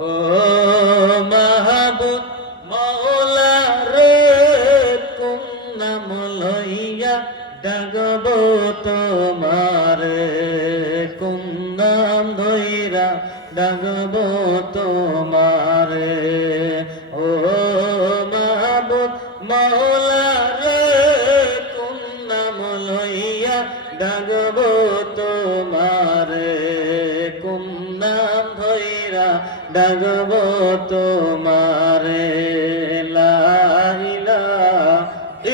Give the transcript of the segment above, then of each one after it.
ও মাহবুব মাওলা রে কোন নাম লইয়া ডাকব তোমারে কোন নাম ধইরা ডাকব তোমারে ও মাহবুব মাওলা রে কোন নাম লইয়া ডাকব তোমারে কোন নাম ধইরা ডাকব তোমারে লা ইলাহা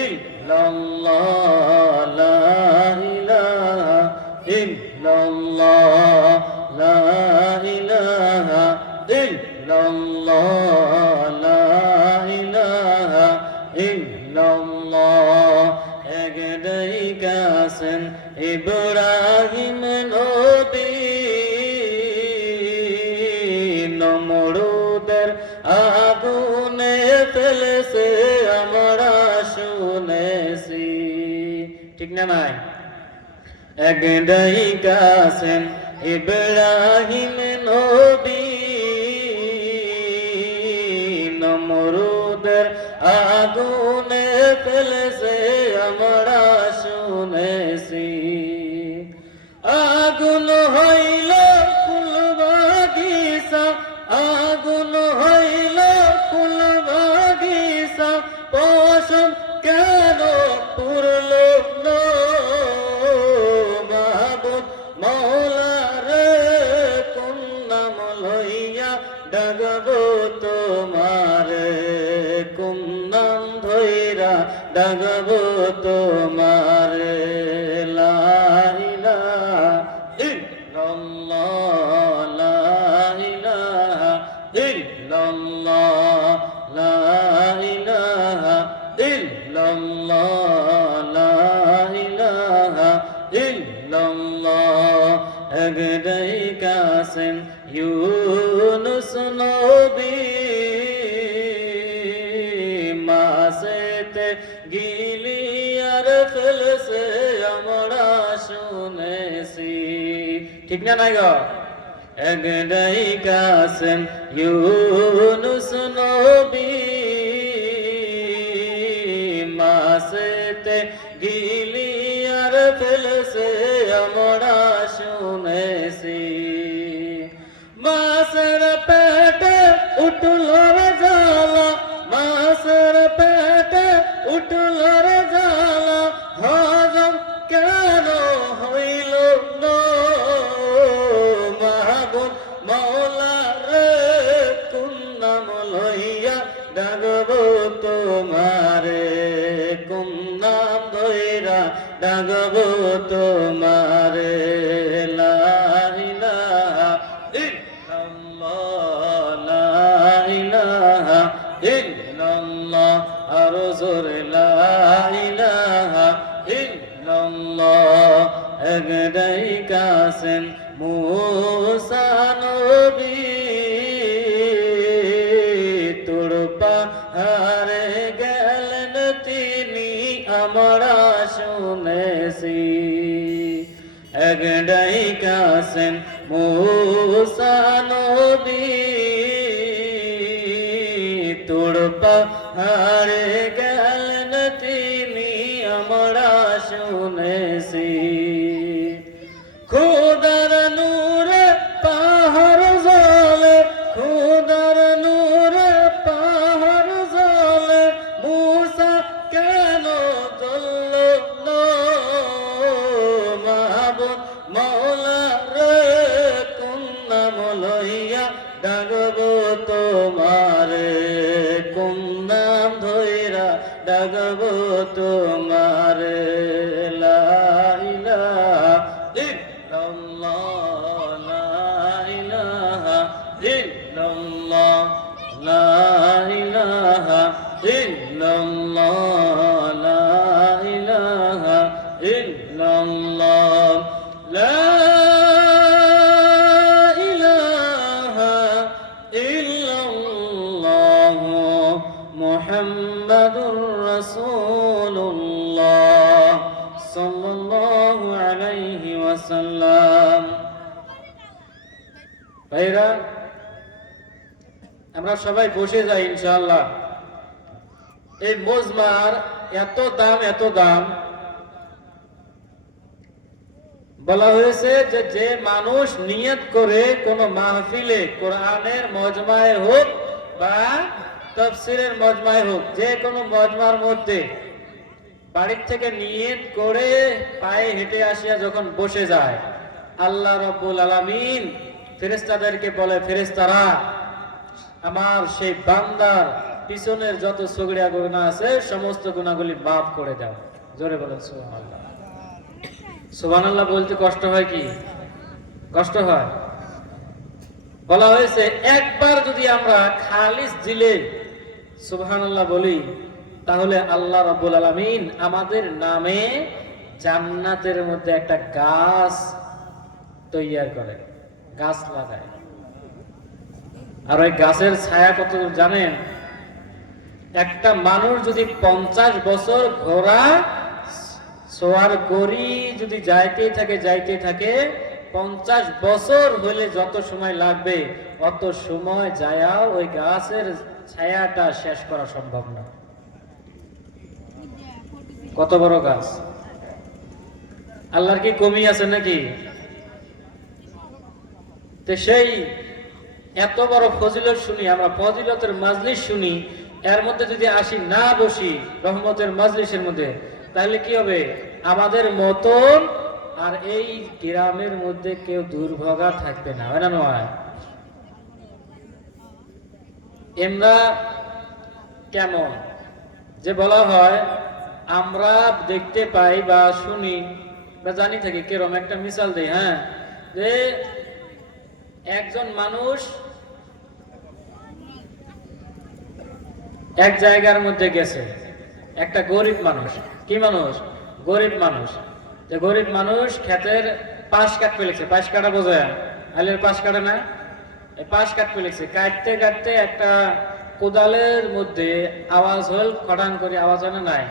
ইল্লাল্লাহ লা ইলাহা ইল্লাল্লাহ লা ইলাহা ইল্লাল্লাহ লা ইলাহা ইল্লাল্লাহ একটাই কাসেন ইব্রাহিম নবী নমরুদের আগুনে ফেলেছে আমরা শুনেছি ঠিক না ভাই একটাই কাসেন ইব্রাহিম নবী নমরুদের আগুনে ফেলেছে আমরা শুনেছি আগুন হইল ফুল বাগিচা আগুন হইল ফুল বাগিচা পশম কেন পুরল না মাহবুব মাওলা রে কোন নাম লইয়া ডাকব তোমারে কোন নাম ধইরা ডাকব তোমারে লা ইলাহা ইল্লাল্লাহ লা ইলাহা ইল্লাল্লাহ লা ইলাহা ইল্লাল্লাহ লা ইলাহা ইল্লাল্লাহ একটাই কাসেম ইউনুস নবী মাসেতে গিলিয়ার ফেলছে আমরা শুনেছি ঠিক না নাই গো একটাই কাসেম ইউনুস নবী মাসেতে গিলিয়ার ফেলছে আমরা শুনেছি মাসের পেটে উঠল রে জ্বালা মাসের পেটে উঠল রে জ্বালা হজম কেন হইল না মাহবুব মাওলা রে কোন নাম লইয়া ডাকব তোমারে কোন নাম ধইরা ডাকব তোমারে লা ইলাহা ইল্লাল্লাহ লা ইলাহা ইল্লাল্লাহ আরো জোরে লা ইলাহা ইল্লাল্লাহ একটাই কাসেম মুসা নবী তোর পাহাড়ে গেলেন তিনি আমরা শুনেছি একটাই কাসেম মুসা নবী তোর পাহাড়ে গেলেন তিনি আমরা শুনেছি খোদার নূরে পাহাড় জ্বলে খোদার নূরে পাহাড় জ্বলে মুসা কেন জ্বলল না মাহবুব মাওলা রে কোন নাম লইয়া ডাকব তোমারে কোন নাম ধইরা ডাকব তোমারে লা ইলাহা ইল্লাল্লাহ লা ইলাহা ইল্লাল্লাহ লা ইলাহা ইল্লাল্লাহ লা ইলাহা ইল্লাল্লাহ লা ইলাহা ইল্লাল্লাহ মুহাম্মাদুর রাসূলুল্লাহ সাল্লাল্লাহু আলাইহি ওয়াসাল্লাম ভাইরা আমরা সবাই বসে যাই ইনশাআল্লাহ। এই মজমার এত দাম, বলা হয়েছে যে যে মানুষ নিয়ত করে কোন মাহফিলে কোরআনের মজমায় হোক বা তাফসীরের মজমায় হোক, যে কোনো মজমার মধ্যে বাড়ির থেকে নিয়ত করে পায়ে হেঁটে আসিয়া যখন বসে যায়, আল্লাহ রাব্বুল আলামিন ফেরেশতাদেরকে বলে, ফেরেশতারা আমার সেই বান্দার পিছনের যত সগড়িয়া গুনাহ আছে সমস্ত গুনাহগুলি মাফ করে দাও। জোরে বলেন সুবহানাল্লাহ। সুবহানাল্লাহ বলতে কষ্ট হয় কি? কষ্ট হয়। বলা হয়েছে একবার যদি আমরা খালিস দিলে সুবহানাল্লাহ বলি, তাহলে আল্লাহ রাব্বুল আলামিন আমাদের নামে জান্নাতের মধ্যে একটা গাছ তৈয়ার করে, গাছ লাগায়। আর ওই গাছের ছায়া কত জানেন? একটা মানুষ যদি 50 বছর ঘোড়া সোয়ার করি যদি যাইতে থাকে 50 বছর হলে যত সময় লাগবে অত সময় যায়া ওই গাছের ছায়াটা শেষ করা সম্ভব না। কত বড় গাছ! আল্লাহর কি কমি আছে নাকি? তো সেই এত বড় ফজিলত শুনি আমরা, ফজিলতের মাজলিস শুনি, এর মধ্যে যদি আসি না বসি রহমতের মাজলিসের মধ্যে, তাহলে কি হবে? আমাদের মতন আর এই গ্রামের মধ্যে কেউ দুর্ভোগা থাকবে না, হয় না নয়? আমরা কেমন যে বলা হয় আমরা দেখতে পাই বা শুনি বা জানি থাকি, কেরম একটা মিসাল দেই, হ্যাঁ, যে একজন মানুষ এক জায়গার মধ্যে গেছে, একটা গরিব মানুষ, কি মানুষ? গরিব মানুষ। যে গরিব মানুষ ক্ষেতের পাশ কাটতে লেগেছে, পাশ কাটা বোঝায়, আলের পাশ কাটে না, এই পাশ কাটতে লেগেছে, কাটতে কাটতে একটা কোদালের মধ্যে আওয়াজ হল, খটাং করে আওয়াজ হয় না, নাই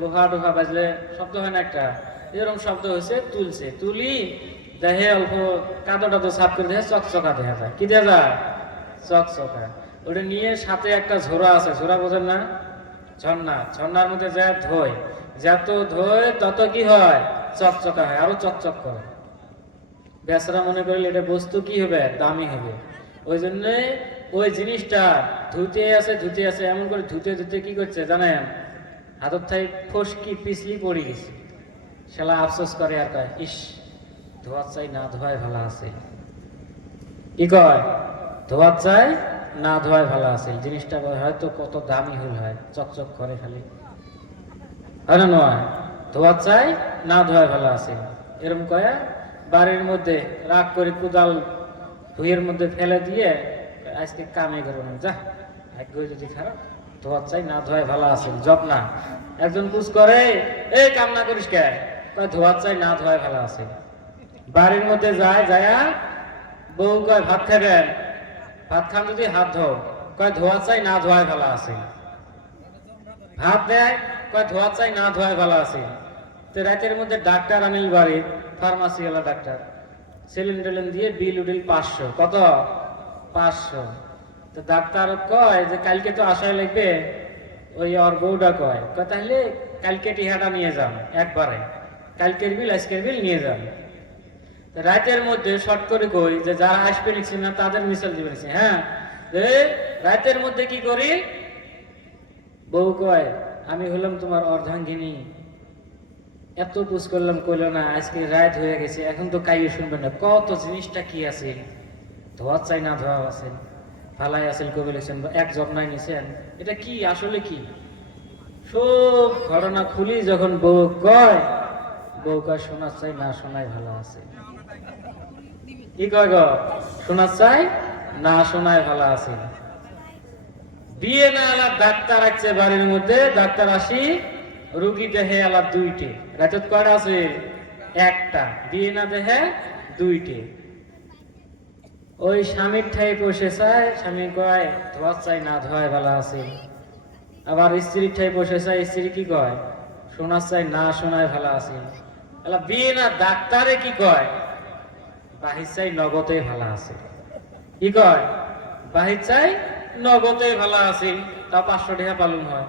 লোহা টোহা বাজলে শব্দ হয় না একটা, এরকম শব্দ হয়েছে, তুলছে, তুলি দেখে অল্প কাদো টাদো সাফ করে দেখে চকচকা দেখা যায়, কি দেখা যায়? চকচকা। ওটা নিয়ে সাথে একটা ঝোড়া আছে, ঝোড়া বোঝেন না? ঝর্ণা, ঝর্ণার মধ্যে যা ধোয়, যত ধোয় তত কি হয়? চকচকা হয়, আরো চকচক করে। বেচারা মনে করলে এটা বস্তু কি হবে? দামি হবে। ওই জন্য ওই জিনিসটা ধুতে আছে এমন করে ধুতে কি করছে জানেন? হাতর থাই ফসকি পিছলি পড়ে গেছে, শালা আফসোস করে আর কয়, ইস ধোয়া চাই না ধোয়ায় ভালো আছে। কি কয়? ধোয়া চাই না ধোয়ায় ভালো আছে। জিনিসটা হয়তো কত দামি হল হয়, চকচক করে খালি, হয় না নয়? ধোয়া চাই না ধোয়ায় ভালো আছে, এরকম কয়া বাড়ির মধ্যে রাগ করে কোদাল ধুয়ের মধ্যে ফেলে দিয়ে আজকে কামে করবো না, যা ভাগ্য যদি খারাপ, ধোয়া চাই না ধোয়ায় ভালো আছে, জব না। একজন বুঝ করে, এই কাম না করিস কে? ধোয়া চাই না ধোয়ায় ভালো আছে। বাড়ির মধ্যে যায়া বউ কয় ভাত খাবেন, ভাত খান যদি হাত ধো, কয় ধোয়া চাই না ধোয়ায় ভালো আছে। ভাত দেয়, কয় ধোয়া চাই না ধোয়ায় ভালো আছে। তো রাতের মধ্যে ডাক্তার আনিল বাড়ির, ফার্মাসি ওয়ালা ডাক্তার, সেলিন টেলিন দিয়ে বিল উডিল 500, কত? 500। তো ডাক্তার কয় যে কালকে তো আসায় লাগবে, ওই ওর বউটা কয় তাহলে কালকে টিহাটা নিয়ে যান একবারে, কালকের বিল আজকের বিল নিয়ে যান। রাতের মধ্যে শর্ট করে কই যে যারা আসবে নিচ্ছে না তাদের মিশাল দিবে, হ্যাঁ, রাতের মধ্যে কি করি? বউ কয় আমি হলাম তোমার অর্ধাঙ্গিনী, এত পুষ করলাম, কইল না, আজকে রাত হয়ে গেছে, এখন তো কাইয়ে শুনবে না, কত জিনিসটা কি আছে, ধোয়া চাই না ধোয়া আছে, ভালাই আসেন কবি লিখছেন, এক জবনায় নিছেন, এটা কি আসলে কি? সব ঘটনা খুলি যখন বউ কয় শোনা চাই না শোনাই ভালো আছে। কি কয় গো? শোনা চাই না শোনায় ভালো আছে। বিয়ে না আলা ডাক্তার আছে বাড়ির মধ্যে, ডাক্তার আসি রুগী দেহে আলা 2টে, রাতত কয়টা আছে? 1টা। বিয়ে না দেহে 2টে। ওই স্বামীর ঠাই বসে চায়, স্বামী কয় ধোয়া চাই না ধোয়ায় ভালো আছে। আবার স্ত্রীর ঠাই বসে চায়, স্ত্রী কি কয়? শোনা চাই না শোনায় ভালো আছে। বিয়ে না ডাক্তারে কি কয়? বাহির চাই নগদে ভালো আছে। কি কয়? বাহির চাই নগদে ভালো আছি, তা 500 টাকা পালন হয়।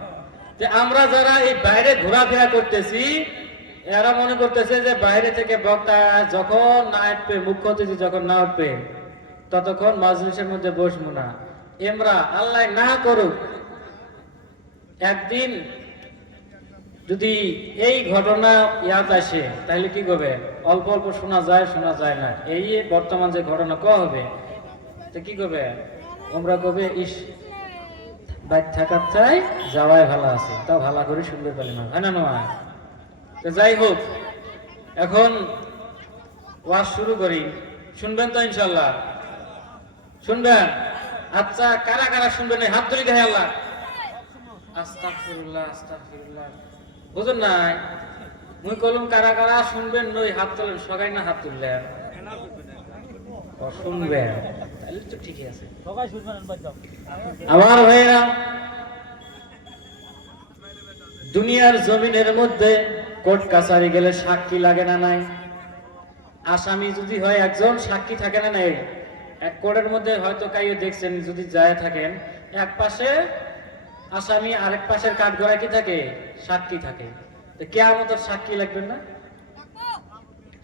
যে আমরা যারা এই বাইরে ঘোরাফেরা করতেছি, এরা মনে করতেছে যে বাইরে থেকে বক্তা যখন না উঠবে, মুখ্য অতিথি যখন না উঠবে, ততক্ষণ মাজলিসের মধ্যে বসবো না। এমরা আল্লাহ না করুক একদিন যদি এই ঘটনা ইয়াদ আসে, তাহলে কি করবে? অল্প অল্প শোনা যায় না, এই বর্তমান যে ঘটনা হবে, তো কি করবে? আমরা কবে ইস বাইক থাকার চাই, যাওয়াই ভালো আছে, তাও ভালো করে শুনতে পারি না, হয় না নয়? তো যাই হোক, এখন ওয়াজ শুরু করি। শুনবেন তো ইনশাল্লাহ? শুনবেন? আচ্ছা, কারা কারা শুনবেন হাত তুলি দেখে আল্লাহ। আস্তাগফিরুল্লাহ, আস্তাগফিরুল্লাহ। বুঝুন নাই, মুই কলম কারা কারা শুনবেন নই হাত তোলেন, সবাই না হাত তুললেন। শুনবেন তাহলে তো ঠিকই আছে। আমার ভাইরা, দুনিয়ার জমিনের মধ্যে কোর্ট কাছারি গেলে সাক্ষী লাগে না নাই? আসামি যদি হয় একজন, সাক্ষী থাকে না নাই? এক কোর্টের মধ্যে হয়তো কাইও দেখছেন, যদি যায় থাকেন, এক পাশে আসামি, আরেক পাশের কাঠগড়ায় কি থাকে? সাক্ষী থাকে। তো কিয়ামতের সাক্ষী লাগবে না?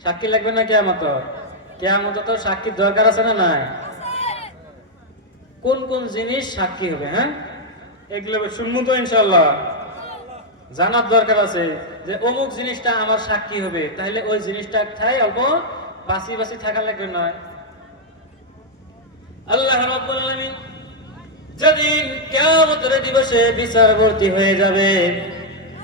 সাক্ষী লাগবে না কিয়ামতের? কিয়ামতে তো সাক্ষীর দরকার আছে না নাই? কোন কোন জিনিস সাক্ষী হবে? হ্যাঁ, এগুলো শুনবো তো ইনশাআল্লাহ। জানার দরকার আছে যে অমুক জিনিসটা আমার সাক্ষী হবে, তাহলে ওই জিনিসটা ঠাই অল্প বাসি বাসি থাকা লাগবে নয়। আল্লাহ রাব্বুল আলামিন যেদিন কিয়ামতের দিবসে বিচারবর্তী হয়ে যাবে,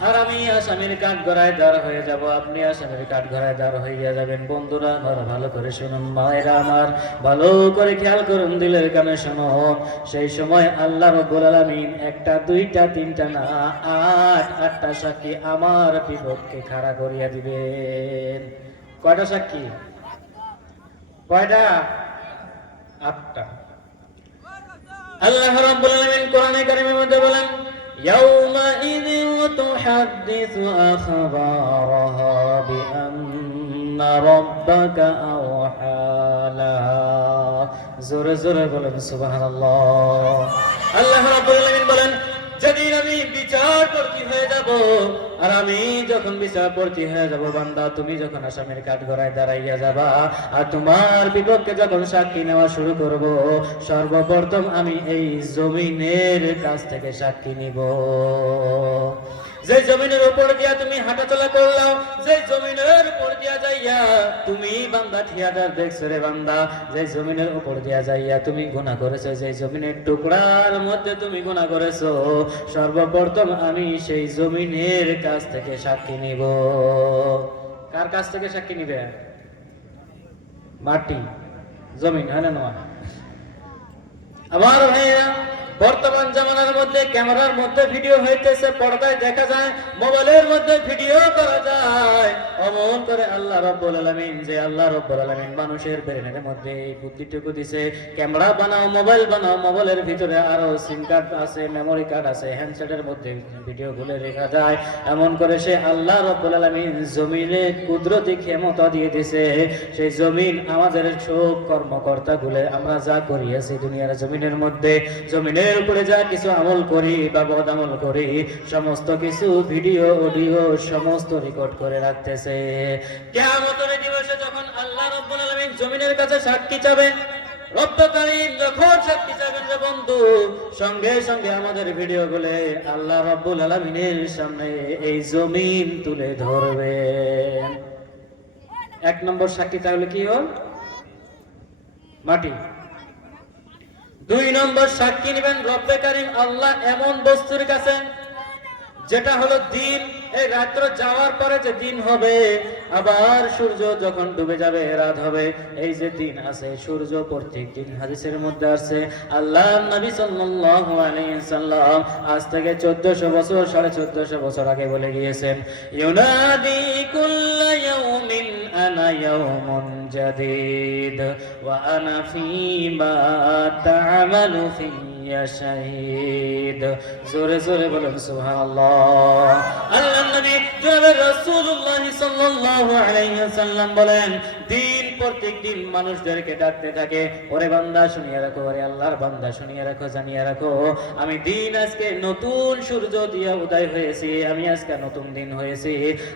আর আমি আসামির কাঠগড়ায় দাঁড় হয়ে যাব, আপনি আসামির কাঠগড়ায় দাঁড় হইয়া যাবেন। বন্ধুরা আমার, ভালো করে শুনুন, মায়েরা আমার ভালো করে খেয়াল করুন, দিলের কানে শুনুন। সেই সময় আল্লাহ রাব্বুল আলামিন একটা, দুইটা, তিনটা না, 8টা সাক্ষী আমার বিপক্ষে খাড়া করিয়া দিবেন। কয়টা সাক্ষী? কয়টা? 8টা। আল্লাহ রাব্বুল আলামিন কোরআনে কারীমের মধ্যে বলেন, ইয়াউমাইযিন তুহাদ্দিসু আখবারাহা বিআন্না রাব্বাকা আওহা লাহা। জোরে জোরে বলেন সুবহানাল্লাহ। আল্লাহ রাব্বুল আলামিন বলেন, যেদিন আমি বিচারপতি হয়ে যাব, আর আমি যখন বিচারপতি হয়ে যাব, বান্দা তুমি যখন আসামির কাঠগড়ায় দাঁড়াইয়া যাবা, আর তোমার বিপক্ষে যখন সাক্ষী নেওয়া শুরু করব, সর্বপ্রথম আমি এই জমিনের কাছ থেকে সাক্ষী নিব। যে জমিনের উপর দিয়া তুমি হাঁটাচলা করলাও, যে জমিনের উপর দিয়া যাইয়া তুমি বান্দা ঠিয়াদার দেখছো রে বান্দা, যে জমিনের উপর দিয়া যাইয়া তুমি গুনাহ করেছো, যে জমিনের টুকরার মধ্যে তুমি গুনাহ করেছো, সর্বপ্রথম আমি সেই জমিনের কাছ থেকে সাক্ষী নিব। কার কাছ থেকে সাক্ষী নিবে? মাটি, জমিন, হয় না নয়? আমার ভাইয়া, বর্তমান জামানার মধ্যে ক্যামেরার মধ্যে ভিডিও হইতেছে, পর্দায় দেখা যায়, মোবাইলের মধ্যে ভিডিও করা যায়। অমন করে আল্লাহ রাব্বুল আলামিন, যে আল্লাহ রাব্বুল আলামিন মানুষের ব্রেনের মধ্যে এই বুদ্ধিটুকু দিছে, ক্যামেরা বানাও, মোবাইল বানাও, মোবাইলের ভিতরে আরো সিম কার্ড আছে, মেমোরি কার্ড আছে, হ্যান্ডসেটের মধ্যে ভিডিও গুলো রেখা যায়। এমন করে সে আল্লাহ রাব্বুল আলামিন জমিনে কুদরতি ক্ষমতা দিয়ে দিছে। সেই জমিন আমাদের সব কর্মকর্তা গুলো, আমরা যা করিয়াছি দুনিয়ার জমিনের মধ্যে, জমিনের উপরে যা কিছু আমল করি বা বদ আমল করি, সমস্ত কিছু ভিডিও, অডিও সমস্ত রেকর্ড করে রাখতেছে। কিয়ামতের দিবসে যখন আল্লাহ রাব্বুল আলামিন জমিনের কাছে সাক্ষী চাবেন, রব্বুল কারীম যখন সাক্ষী চাবেন যে বন্ধু, সঙ্গে সঙ্গে আমাদের ভিডিও গুলো আল্লাহ রাব্বুল আলামিনের সামনে এই জমিন তুলে ধরবেন। 1 নম্বর সাক্ষী তাহলে কি হল? মাটি। 2 নম্বর সাক্ষী নেবেন রব্বে কারীম আল্লাহ এমন বস্তুর কাছে, যেটা হলো দিন। এই রাত্র যাওয়ার পরে যে দিন হবে, আবার সূর্য যখন ডুবে যাবে রাত হবে, এই যে দিন আছে, সূর্য প্রত্যেক দিন হাদিসের মধ্যে আছে, আল্লাহ নবী সাল্লাল্লাহু আলাইহি সাল্লাম আজ থেকে 1400 বছর, 1450 বছর আগে বলে গিয়েছেন, ইউনাদি কুল্লা ইয়াউমিন আনা ইয়াউমুন জাদীদ ওয়া আনা ফীমা তা'মালু ফিয়া শাহীদ। জোরে জোরে বলেন সুবহানাল্লাহ। আল্লাহর নবী জনাবে রাসূলুল্লাহ সাল্লাল্লাহু আলাইহি ওয়াসাল্লাম বলেন, দিন প্রত্যেক দিন মানুষদেরকে ডাকতে থাকে, ওরে বান্দা শুনিয়ে রাখো, ওরে আল্লাহর বান্দা শুনিয়ে রাখো, জানিয়ে রাখো, আমি দিন আজকে নতুন সূর্য দিয়ে উদয় হয়েছি, আমি আজকে নতুন দিন হয়েছি,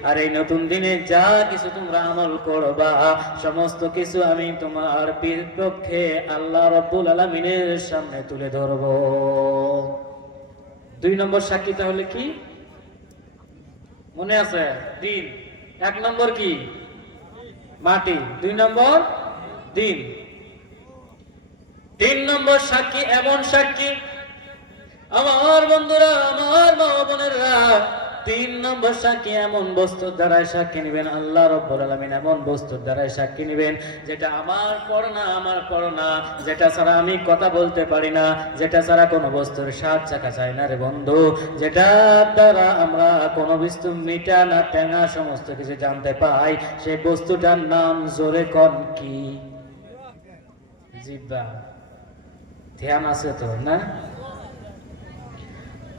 আর এই নতুন দিনে যা কিছু তোমরা আমল করবা সমস্ত কিছু আমি তোমার পক্ষে আল্লাহ রাব্বুল আলামিনের সামনে তুলে ধরব। 2 নম্বর সাক্ষী তাহলে কি মনে আছে? দিন। 1 নম্বর কি? মাটি। 2 নম্বর দিন। 3 নম্বর সাক্ষী এমন সাক্ষী, আমার বন্ধুরা, আমার মা বোনেরা, 3 নম্বর সাক্ষী এমন বস্তুর দ্বারাই সাক্ষী নিবেন, আল্লাহ রাব্বুল আলামিন এমন বস্তুর দ্বারাই সাক্ষী নিবেন যেটা আমার পড়না, যেটা ছাড়া আমি কথা বলতে পারি না, যেটা ছাড়া কোনো বস্তুর স্বাদ চাখা যায় না রে বন্ধু, যেটা দ্বারা আমরা কোনো বস্তু মিঠা না টেঙা সমস্ত কিছু জানতে পাই, সেই বস্তুটার নাম জোরে কোন কি? জিহ্বা। ধ্যান আছে তো না?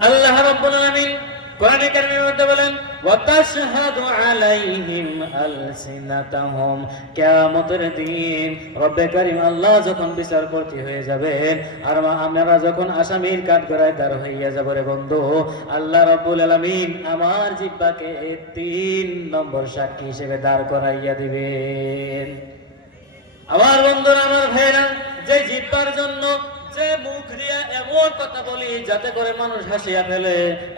আল্লাহ রাব্বুল আলামিন কোরআনে কারীমের মধ্যে বলেন, ওয়া তাশহাদু আলাইহিম আলসিনাতাহুম, কিয়ামতের দিন রব্বে কারীম আল্লাহ যখন বিচার করতে হয়ে যাবেন, আর আমরা যখন আসামির কাঠগড়ায় দাঁড় হইয়া যাব রে বন্ধু, আল্লাহ রাব্বুল আলামিন আমার জিহ্বাকে 3 নম্বর সাক্ষী হিসেবে দাঁড় করাইয়া দিবেন। আমার বন্ধুরা, আমার ভাইরা, যে জিহ্বার জন্য, যে মুখ দিয়া এমন কথা বলি যাতে করে মানুষ হাসিয়া ফেলে,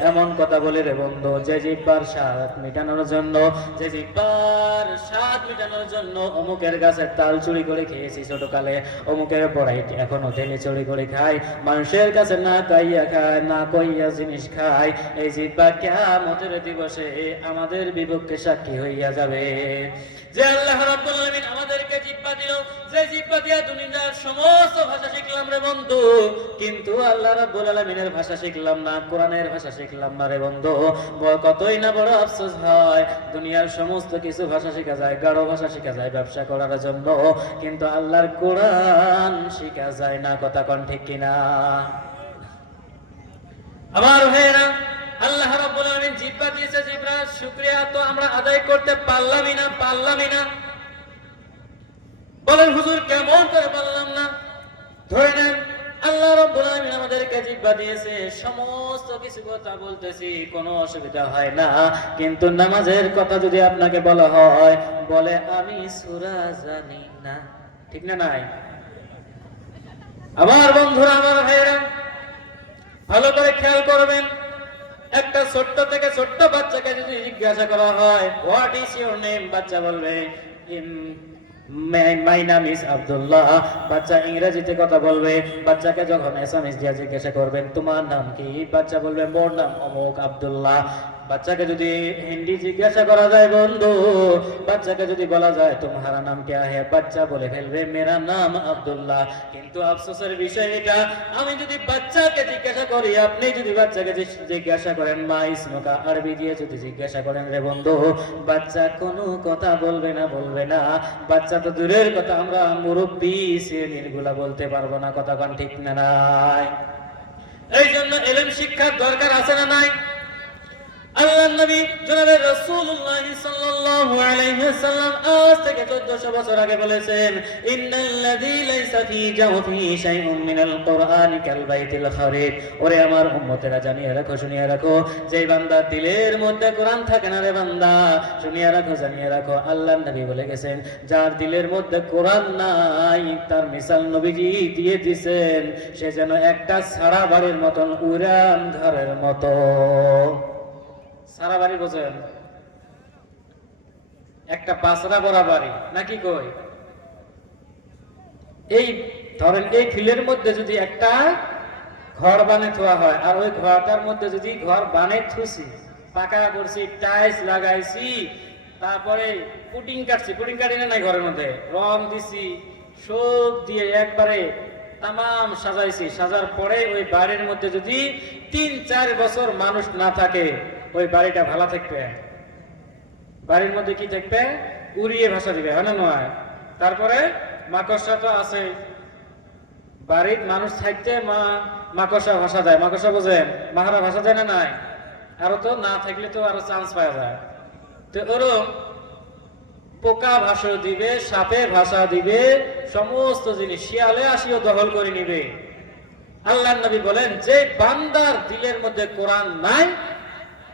এমন কথা বলি রে বন্ধু, যে জিহ্বার স্বাদ মিটানোর জন্য, যে জিহ্বার স্বাদ মিটানোর জন্য অমুকের গাছের তাল চুরি করে খেয়েছি ছোটকালে, অমুকের পড়াই এখনো ঢেলে চুরি করে খাই, মানুষের কাছে না কাইয়া খায়, না কইয়া জিনিস খায়, এই জিহ্বা কিয়ামতের দিবসে আমাদের বিপক্ষে সাক্ষী হইয়া যাবে। যে আল্লাহ রাব্বুল আলামিন আমাদেরকে জিহ্বা দিল, যে জিহ্বা দিয়া দুনিয়ার সমস্ত ভাষা শিখলাম রে বন্ধু, কিন্তু আল্লাহ রাব্বুল আলামিনের ভাষা শিখলাম না, কোরআনের ভাষা শিখলাম না রে বন্ধু। কতই না বড় আফসোস হয়, দুনিয়ার সমস্ত কিছু ভাষা শেখা যায়, গাঢ় ভাষা শেখা যায় ব্যবসা করার জন্য, কিন্তু আল্লাহর কোরআন শেখা যায় না। কথা কোন ঠিক কিনা? আমার ভাইরা, আল্লাহ রাব্বুল আলামিন জিহ্বা দিয়েছে, জিহ্বার শুকরিয়া তো আমরা আদায় করতে পারলামই না। বলেন হুজুর কেমন করে পারলাম না? ধরে নেন আল্লাহ রাব্বুল আলামিন আমাদেরকে জিহ্বা দিয়েছে, সমস্ত কিছু কথা বলতেছি, কোনো অসুবিধা হয় না, কিন্তু নামাজের কথা যদি আপনাকে বলা হয়, বলে আমি সূরা জানি না, ঠিক না? নাই? আমার বন্ধুরা, আমার ভাইরা, ভালো করে খেয়াল করবেন, একটা ছোট্ট থেকে ছোট্ট বাচ্চাকে যদি জিজ্ঞাসা করা হয় হোয়াট ইজ ইউর নেম, বাচ্চা বলবে মাই নাম ইজ আব্দুল্লাহ। বাচ্চা ইংরেজিতে কথা বলবে। বাচ্চাকে যখন এসএমএস দিয়ে জিজ্ঞাসা করবেন তোমার নাম কি, বাচ্চা বলবে মোর নাম অমুক আব্দুল্লাহ। বাচ্চাকে যদি হিন্দি জিজ্ঞাসা করা যায় বন্ধু, বাচ্চাকে যদি বলা যায় তোমারা নাম क्या है, বাচ্চা বলে ফেলবে মেরা নাম আব্দুল্লাহ। কিন্তু আফসোসের বিষয় এটা, আমি যদি বাচ্চাকে জিজ্ঞাসা করি, আপনি যদি বাচ্চাকে জিজ্ঞাসা করেন মা ইসমুকা, আরবি দিয়ে যদি জিজ্ঞাসা করেন রে বন্ধু, বাচ্চা কোনো কথা বলবে না। বাচ্চা তো দূরের কথা, আমরা মুরব্বী শ্রেণীর গুলা বলতে পারবো না। কথা কোন ঠিক না? নাই? এই জন্য ইলম শিক্ষার দরকার আছে না নাই? আল্লাহর নবী জনাবে রাসূলুল্লাহ সাল্লাল্লাহু আলাইহি ওয়াসাল্লাম আজ থেকে 1400 বছর আগে বলেছেন, ইন্নাল্লাযী লাইসা ফী জাওফিহি শাইউম মিনাল কুরআনি কাল বাইতিল খারিব। ওরে আমার উম্মতেরা, জানিয়ে রাখো, শুনিয়ে রাখো, যে বান্দার দিলের মধ্যে কোরআন থাকে না রে বান্দা, শুনিয়ে রাখো, জানিয়ে রাখো, আল্লাহর নবী বলে গেছেন, যার দিলের মধ্যে কোরআন নাই তার মিসাল নবীজি দিয়ে দিয়েছেন, সে যেন একটা সারা বাড়ির মতন, উড়ান ঘরের মতো। সারা বাড়ি বোঝেন? একটা পাঁচরা বড়া বাড়ি নাকি কই? এই ধরেন এই ফিলের মধ্যে যদি একটা ঘর বানিয়ে থোয়া হয়, আর ওই ঘরটার মধ্যে যদি ঘর বানিয়ে থুছি, পাকা করছি, টাইলস লাগাইছি, তারপরে পুটিং কাটছি, পুটিং কাটি না নাই ঘরের মধ্যে, রং দিছি, সব দিয়ে একবারে তামাম সাজাইছি, সাজার পরে ওই বাড়ির মধ্যে যদি 3-4 বছর মানুষ না থাকে, ওই বাড়িটা ভালো থাকবে? বাড়ির মধ্যে কি থাকবে? উড়িয়ে ভাষা দিবে, হয় না নয়? তারপরে মাকড়সা তো আছে, বাড়ির মানুষ থাকতে মাকড়সা ভাষা দেয়। মাকড়সা বোঝেন? মাহারা ভাষা দেয় না নাই? আরো তো না থাকলে তো আরো চান্স পাওয়া যায়। তো ওরকম পোকা ভাষা দিবে, সাপে ভাষা দিবে, সমস্ত জিনিস শিয়ালে আসিও দখল করে নিবে। আল্লাহর নবী বলেন, যে বান্দার দিলের মধ্যে কোরআন নাই,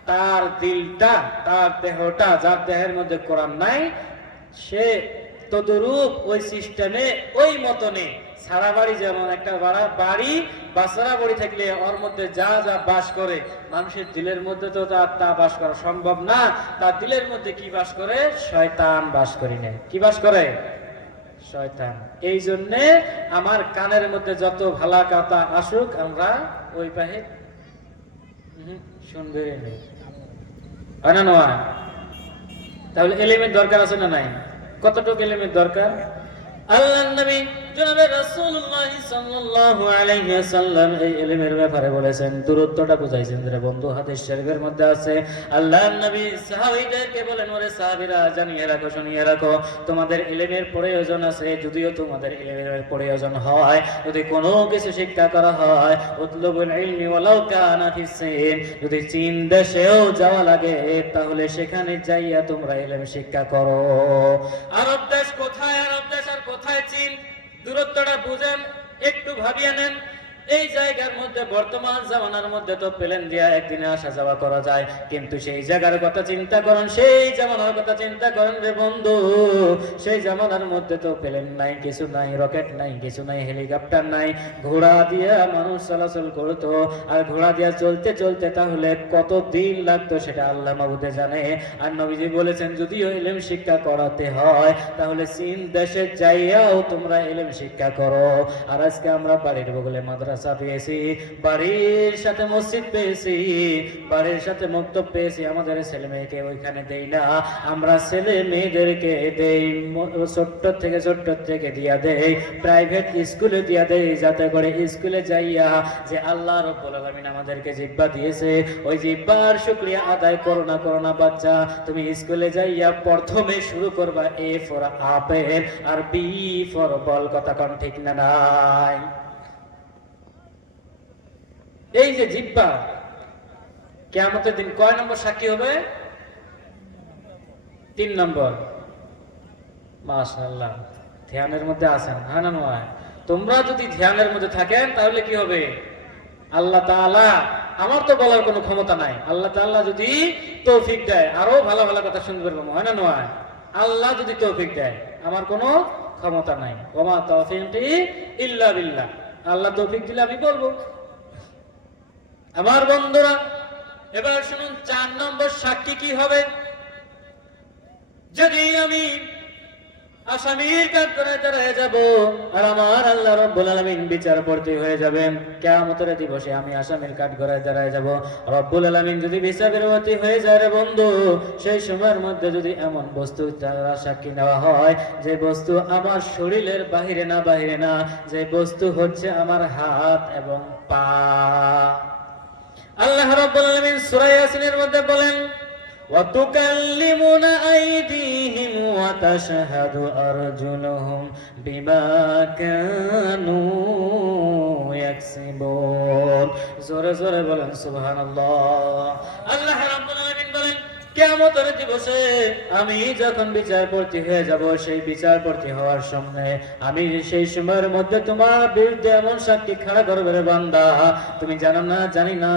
তার দিলটা, তার দেহটা, যার দেহের মধ্যে কোরআন নাই, সে তদরূপ ওই সিস্টেমে, ওই মতনে সারা বাড়ি, যেমন একটা বাড়ি বা সারা বাড়ি থাকলে ওর মধ্যে যা যা বাস করে, মানুষের দিলের মধ্যে তো তা বাস করা সম্ভব না। তার দিলের মধ্যে কি বাস করে? শয়তান বাস করি না। কি বাস করে? শয়তান। এই জন্যে আমার কানের মধ্যে যত ভালা কথা আসুক, আমরা ওই পাহে শুনবে নেই। তাহলে এলিমের দরকার আছে না নাই? কতটুকু এলিমের দরকার? আল্লাহর নবী জনাবে রাসূলুল্লাহ সাল্লাল্লাহু আলাইহি ওয়াসাল্লাম এই ইলমের ব্যাপারে বলেছেন, দূরত্বটা বুঝাইছেন রে বন্ধু। হাদিস শরীফের মধ্যে আছে, আল্লাহর নবী সাহাবীদেরকে বলেন, ওরে সাহাবীরা, জানিয়ে রাখো, শুনিয়ে রাখো, তোমাদের ইলমের প্রয়োজন আছে। যদিও তোমাদের ইলমের প্রয়োজন হয়, যদি কোনো কিছু শিক্ষা করা হয়, উতলুবুল ইলমি ওয়ালাউ কানা ফিসসিন, যদি চীন দেশেও যাওয়া লাগে, তাহলে সেখানে যাইয়া তোমরা ইলম শিক্ষা করো। আরব দেশ কোথায়? আরব দেশ আর কোথায় চীন? দূরত্বটা বুঝেন, একটু ভাবিয়ে নেন। এই জায়গার মধ্যে বর্তমান জামানার মধ্যে তো প্লেন দিয়া একদিনে আসা যাওয়া করা যায়, কিন্তু সেই জায়গার কথা চিন্তা করেন, সেই জামানার কথা চিন্তা করেন রে বন্ধু। সেই জামানার মধ্যে তো প্লেন নাই, কিছু নাই, রকেট নাই, কিছু নাই, হেলিকপ্টার নাই, ঘোড়া দিয়া মানুষ চলাচল করতো। আর ঘোড়া দিয়া চলতে চলতে তাহলে কত দিন লাগতো সেটা আল্লাহ মাবুদে জানে। আর নবীজি বলেছেন, যদিও ইলম শিক্ষা করাতে হয়, তাহলে চীন দেশে যাইয়াও তোমরা ইলম শিক্ষা করো। আর আজকে আমরা বাড়ির বগলে মাদ্রাসা পেয়েছি, বাড়ির সাথে মসজিদ পেয়েছি, বাড়ির সাথে মক্তব পেয়েছি, আমাদের ছেলে মেয়েকে ওইখানে দেই না, আমরা ছেলে মেয়েদেরকে দেই ছোট্ট থেকে দিয়া দেই, প্রাইভেট স্কুলে দিয়া দেই, যাতে করে স্কুলে যাইয়া যে আল্লাহ রাব্বুল আলামিন আমাদেরকে জিহ্বা দিয়েছে, ওই জিহ্বার শুকরিয়া আদায় করো না বাচ্চা। তুমি স্কুলে যাইয়া প্রথমে শুরু করবা এ ফর আপেল আর বি ফর বল। কথা কোন ঠিক না নাই? এই যে জিহ্বা, কিয়ামতের দিন কয় নম্বর সাক্ষী হবে? 3 নম্বর। মাশাআল্লাহ, ধ্যানের মধ্যে আছেন। হ্যাঁ না নয়? তোমরা যদি ধ্যানের মধ্যে থাকেন, তাহলে কি হবে? আল্লাহ তাআলা, আমার তো বলার কোনো ক্ষমতা নাই, আল্লাহ তাআলা যদি তৌফিক দেয়, আরো ভালো ভালো কথা শুনতে পারবো। হয় না নয়? আল্লাহ যদি তৌফিক দেয়, আমার কোনো ক্ষমতা নাই। ওমা তাওফীকি ইল্লা বিল্লাহ। আল্লাহ তৌফিক দিলে আমি বলবো। আমার বন্ধুরা, এবার শুনুন, 4 নম্বর সাক্ষী কি হবে? যদি আমি আসামির কাঠ করে দাঁড়ায় যাব, আর আমার আল্লাহ রাব্বুল আলামিন বিচারপতি হয়ে যাবেন, কিয়ামতের দিবসে আমি আসামির কাঠ করে দাঁড়ায় যাব, রাব্বুল আলামিন যদি বিচারপতি হয়ে যায় রে বন্ধু, সেই সময়ের মধ্যে যদি এমন বস্তু দ্বারা সাক্ষী নেওয়া হয়, যে বস্তু আমার শরীরের বাহিরে না, যে বস্তু হচ্ছে আমার হাত এবং পা। আল্লাহ রাব্বুল আলামিন সূরা ইয়াসিনের মধ্যে বলেন, وَتُكَلِّمُنَا أَيْدِيهِمْ وَتَشْهَدُ أَرْجُلُهُمْ بِمَا كَانُوا يَكْسِبُونَ। জোরে জোরে বলেন সুবহানাল্লাহ। আল্লাহ রাব্বুল আলামিন বলেন, কিয়ামতের দিবসে আমি যখন বিচারপতি হয়ে যাব, সেই বিচারপতি হওয়ার সময় আমি সেই সময়ের মধ্যে তোমার বিরুদ্ধে এমন সাক্ষী খাড়া করবে রে বান্দা, তুমি জানো না, জানি না।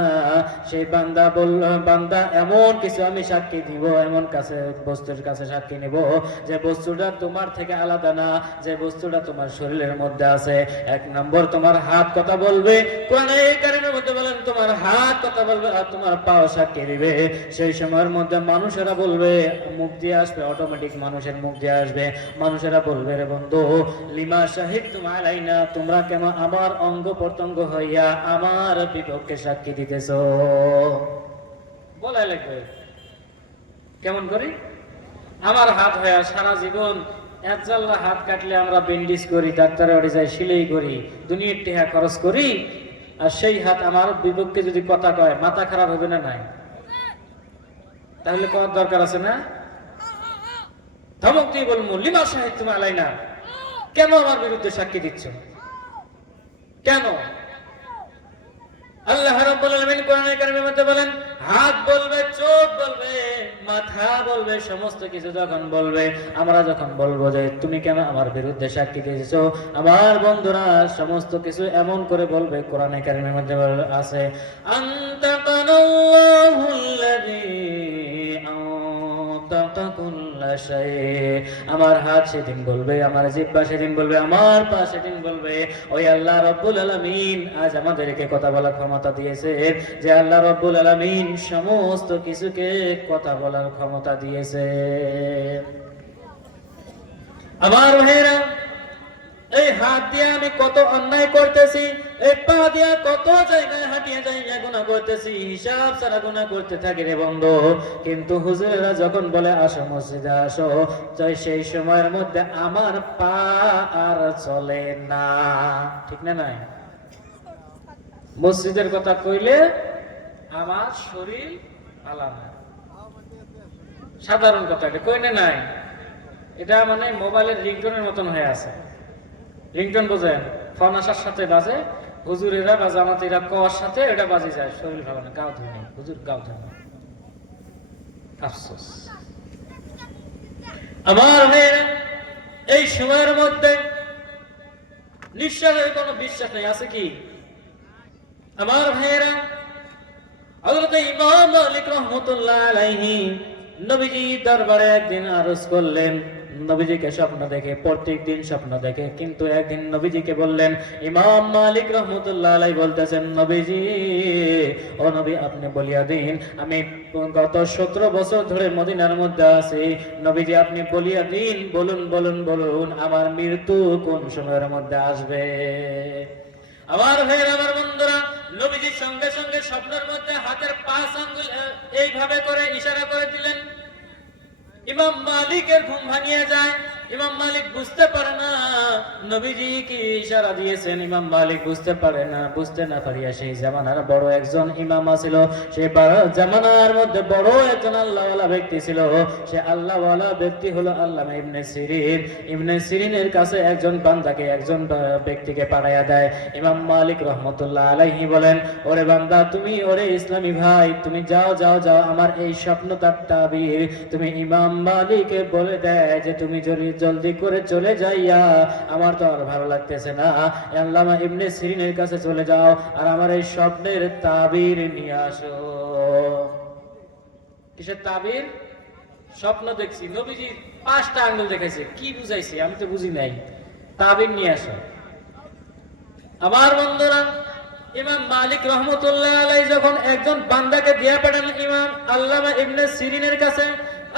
সেই বান্দা বলল, বান্দা এমন কিছু আমি সাক্ষী দিব, এমন কাছে বস্তুর কাছে সাক্ষী নিব, যে বস্তুটা তোমার থেকে আলাদা না, যে বস্তুটা তোমার শরীরের মধ্যে আছে। 1 নম্বর, তোমার হাত কথা বলবে। কোরআনের কারিমের মধ্যে বলেন, তোমার হাত কথা বলবে আর তোমার পাও সাক্ষী দিবে। সেই সময়ের মধ্যে মানুষেরা বলবে, মুখ দিয়ে আসবে, অটোমেটিক মানুষের মুখ দিয়ে আসবে, মানুষেরা বলবে, রে বন্ধু, লিমা শাহিদতুম আলাইনা, তোমরা কেন আমার অঙ্গ প্রত্যঙ্গ হইয়া আমার বিপক্ষে সাক্ষী দিতেছো? বলাই লাগবে। কেমন করি? আমার হাত হইয়া সারা জীবন এক জাল্লা হাত কাটলে আমরা ব্যান্ডেজ করি, ডাক্তারের বাড়ি যাই, সিলাই করি, দুনিয়ার টাকা খরচ করি, আর সেই হাত আমার বিপক্ষে যদি কথা কয়, মাথা খারাপ হবে না? নাই? তাহলে কত দরকার আছে না? ধমক দিয়ে বলবো, লিমা শাহিদতুম আলাইনা, কেন আমার বিরুদ্ধে সাক্ষী দিচ্ছ? কেন? আল্লাহ রাব্বুল আলামিন কোরআনের কারিমের মধ্যে বলেন, হাত বলবে, চোখ বলবে, মাথা বলবে, সমস্ত কিছু যখন বলবে, আমরা যখন বলবো যে তুমি কেন আমার বিরুদ্ধে সাক্ষী দিয়েছো, আমার বন্ধুরা সমস্ত কিছু এমন করে বলবে, কোরআনে কারিমের মধ্যে আছে আমার হাত সেদিন বলবে, আমার জিহ্বা সেদিন বলবে, আমার পা সেদিন বলবে। ওই আল্লাহ রাব্বুল আলামিন আজ আমাদেরকে কথা বলার ক্ষমতা দিয়েছে, যে আল্লাহ রাব্বুল আলামিন সমস্ত কিছুকে কথা বলার ক্ষমতা দিয়েছে। আমার ভাইরা, এই হাত দিয়ে আমি কত অন্যায় করতেছি, এই পা দিয়ে কত জায়গায় হাঁটিয়ে যাইয়া গুনাহ করতেছি, হিসাব ছাড়া গুনাহ করতে থাকি রে বন্ধু। কিন্তু হুজুরেরা যখন বলে আসো মসজিদে আসো, সেই সময়ের মধ্যে আমার পা আর চলে না, ঠিক না? নাই মসজিদের কথা কইলে আমার শরীর আলাদা, সাধারণ কথা এটা কইলে নাই। এটা মানে মোবাইলের রিংটোনের মতন হয়ে আছে। রিংটোন বোঝেন, ফোন আসার সাথে বাজে, হুজুরেরা বা জামাতিরা কওয়ার সাথে এটা বাজে যায়, শরীর ভালো না, গাও ধুই নেই, হুজুর গাও ধুই নেই। আফসোস আমার মেয়েরা, এই সময়ের মধ্যে নিঃশ্বাসের কোনো বিশ্বাস নেই, আছে কি? আমার ভাইয়েরা, হযরত ইমাম মালিক রাহমাতুল্লাহ আলাইহি নবীজি দরবারে একদিন আরজ করলেন। নবীজিকে স্বপ্ন দেখে, প্রত্যেক দিন স্বপ্ন দেখে, কিন্তু একদিন নবীজিকে বললেন, ইমাম মালিক রাহমাতুল্লাহ আলাইহি বলতেছেন, নবীজি, ও নবী, আপনি বলিয়া দিন, আমি গত 17 বছর ধরে মদিনার মধ্যে আছি, নবীজি আপনি বলিয়া দিন, বলুন বলুন বলুন, আমার মৃত্যু কোন সময়ের মধ্যে আসবে? আমার ভাইয়েরা, আমার বন্ধুরা, নবীজির সঙ্গে সঙ্গে স্বপ্নের মধ্যে হাতের 5 আঙ্গুল এইভাবে করে ইশারা করে দিলেন। ইমাম মালিকের ঘুম ভাঙিয়ে যায়। ইমাম মালিক বুঝতে পারে না নবীজি কি ইশারা দিয়েছেন। ইমাম মালিক বুঝতে পারে না, বুঝতে না পারিয়া সেই জামানার বড় একজন ইমাম ছিল, সেই জামানার মধ্যে বড় একজন আল্লাহওয়ালা ব্যক্তি ছিল। সে আল্লাহওয়ালা ব্যক্তি হলো আল্লামা ইবনে সিরিন। ইবনে সিরিনের কাছে একজন বান্দাকে, একজন ব্যক্তিকে পাঠাইয়া দেয়। ইমাম মালিক রহমতুল্লাহ আলাইহি বলেন, ওরে বান্দা, তুমি, ওরে ইসলামী ভাই, তুমি যাও যাও যাও, আমার এই স্বপ্ন তাবির তুমি ইমাম মালিককে বলে দেয় যে তুমি জলদি করে চলে যাইয়া, আমার তো আর ভালো লাগতেছে না, আল্লামা ইবনে সিরিনের কাছে চলে যাও আর আমার এই স্বপ্নের তাবির নিয়ে আসো। কিসের তাবির? স্বপ্ন দেখছি, নবীজি 5টা আঙ্গুল দেখাইছে, কি বুঝাইছে আমি তো বুঝি নাই, তাবির নিয়ে আসো। আমার বন্ধুরা, ইমাম মালিক রহমতুল্লাহ আলাইহি যখন একজন বান্দাকে দিয়ে পাঠান ইমাম আল্লামা ইবনে সিরিনের কাছে,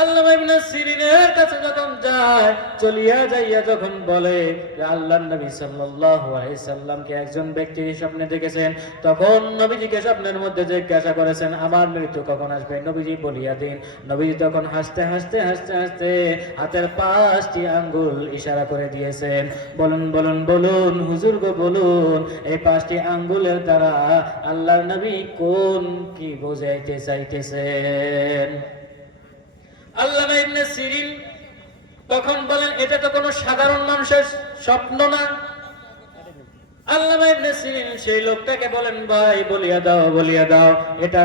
আল্লামা ইবনে সিরিনের কাছে যখন যায়, চলিয়া যাইয়া যখন বলে যে আল্লাহর নবী সাল্লাল্লাহু আলাইহি সাল্লামকে একজন ব্যক্তি স্বপ্নে দেখেছেন, তখন নবীজিকে স্বপ্নের মধ্যে জিজ্ঞাসা করেছেন, আমার মৃত্যু কখন আসবে, নবীজি বলিয়া দিন। নবীজি তখন হাসতে হাসতে হাসতে হাসতে হাতের 5টি আঙ্গুল ইশারা করে দিয়েছেন। বলুন বলুন বলুন হুজুর গো, বলুন এই 5টি আঙ্গুলের দ্বারা আল্লাহর নবী কোন কি বোঝাইতে চাইতেছেন? আল্লামা ইবনে সিরিন তখন বলেন, এটা তো কোনো সাধারণ মানুষের স্বপ্ন না। আল্লামা ইবনে সিরিন সেই লোকটাকে বলেন, ভাই বলিয়া দাও, বলিয়া দাও, এটা